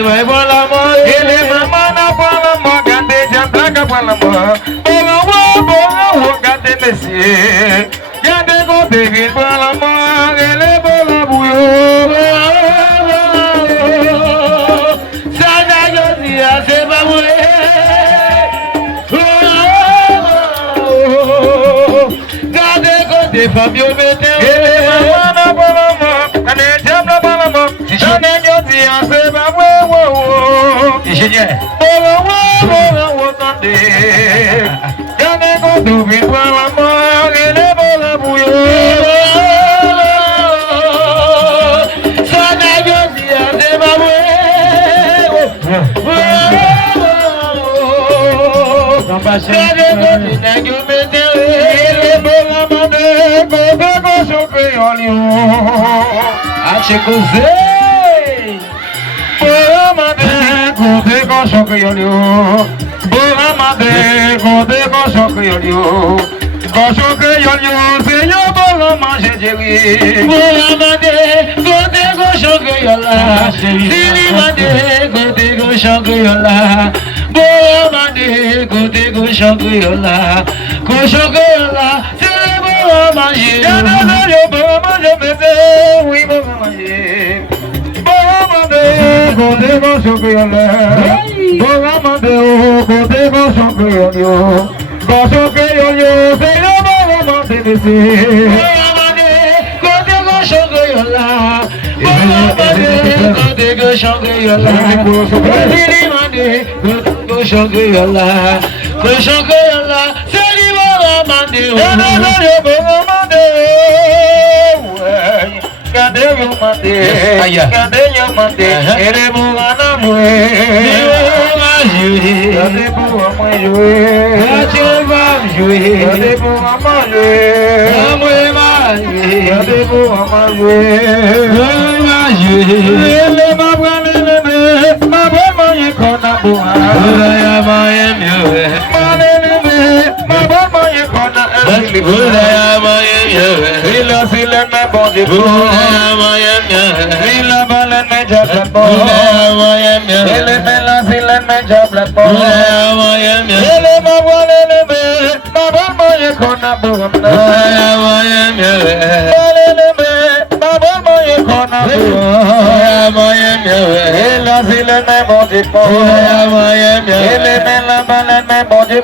vai bola mo ele mama na bola mo gande já placa bola mo bola wo gande nesse gande go baby bola mo ele bola buyo sada yo dia se va gande go de Fabio Mete ele mama na bola mo ane jamna bola mo ane yo dia se va Engenheiro. Bola tande. Gane go dubi bola mo ele bola buyo. Sada yo dia de bawe. Gane go dina yo mete ele bola mande go sope olio. Ache kuze. Gode go shoku yoriyo, bola made gode go shoku yoriyo, se yo bola manje jewi. Bola made gode go shoku yola, siri made gode go shoku yola, bola made gode go shoku yola, siri bola manje. Yana na yo bola manje beze, wi bola manje. Gode go shoku yola, bola made gode go shoku yola, se yo bola mande beze. Bola made gode go shoku yola, bola made gode go shoku yola, siri made gode go shoku yola, siri bola mande. Yana na yo bola mande. Cadê eu mandei? Cadê eu mandei? Ele boa na mãe. Cadê boa mãe? Cadê boa mãe? Cadê boa mãe? Ele mãe cona boa. Sila me bonde sila balan me jabla ele me la sila me jabla ele ma wale me baba moye kona buam ele me baba moye kona buam ele sila me bonde ele me la balan me bonde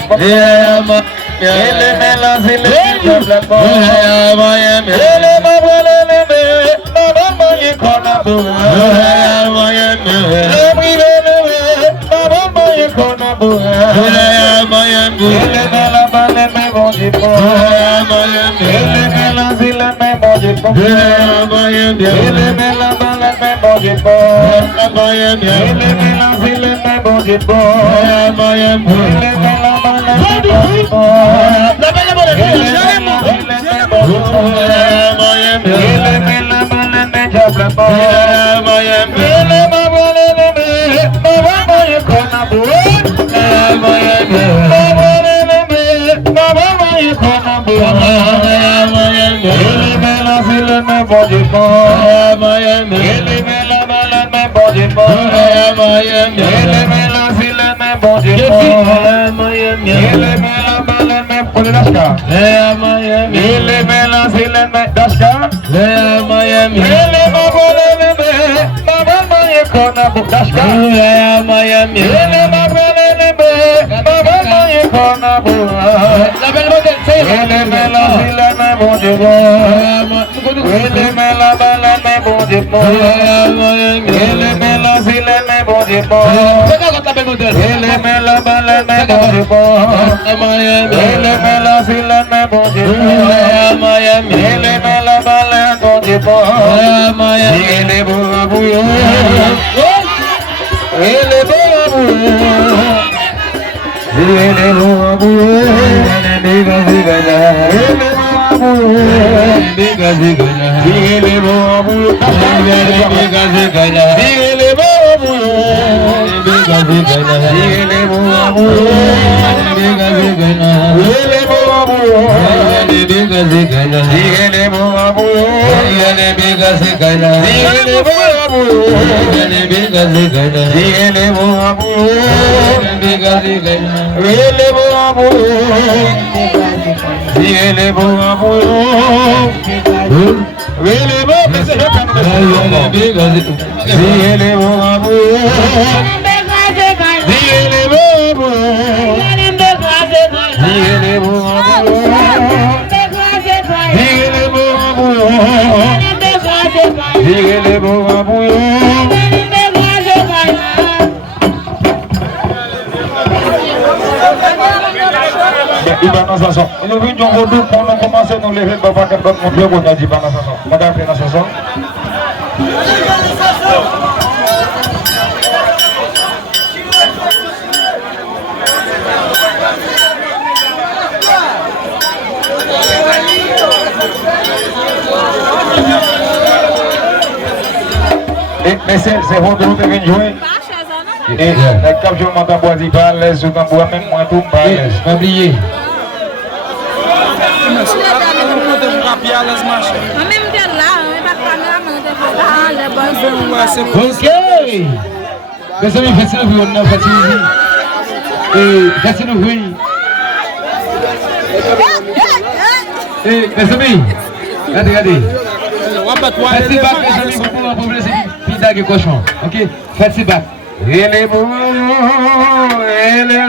ele me la sila me jabla ele ma wale me baba moye kona buam baba moye kona buam ele me la balan me bonde ele me la sila me bonde ele me la balan me bonde ele me la sila me bonde ele me la balan me ele me la balan me jabla ele ma wale me baba moye kona buam baba moye kona buam ele me la sila me bonde ele me la balan me bonde ele me la sila me bonde ele me la balan me bonde daska ele me la sila me daska ele ma wale me baba moye kona buam daska ele ma wale me baba moye kona buam ele me la sila me bonde ele me la balan me bonde ele me la sila me bonde ele me la balan me bonde ele me la sila me bonde ele me la balan bonde ele boa buyo ele boa buyo ele boa buyo ele boa buyo Nous venons pour nous commencer à nous lever pour faire quelque chose de bon dans la façon. Madame fait la chanson. Mais c'est bon de vous venir jouer. Et la capture m'entend boire du pas à l'aise, ou quand boire même moins tout pas à l'aise. Pas oublier. Ok. Mes amis, faites-le vous, on a fatigué. Et faites-le vous. Et mes amis, regardez. Faites-le back, mes amis, pour pouvoir problème, c'est pizza et cochon. Ok, faites-le back. Et les beaux, et les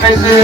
c'est ça.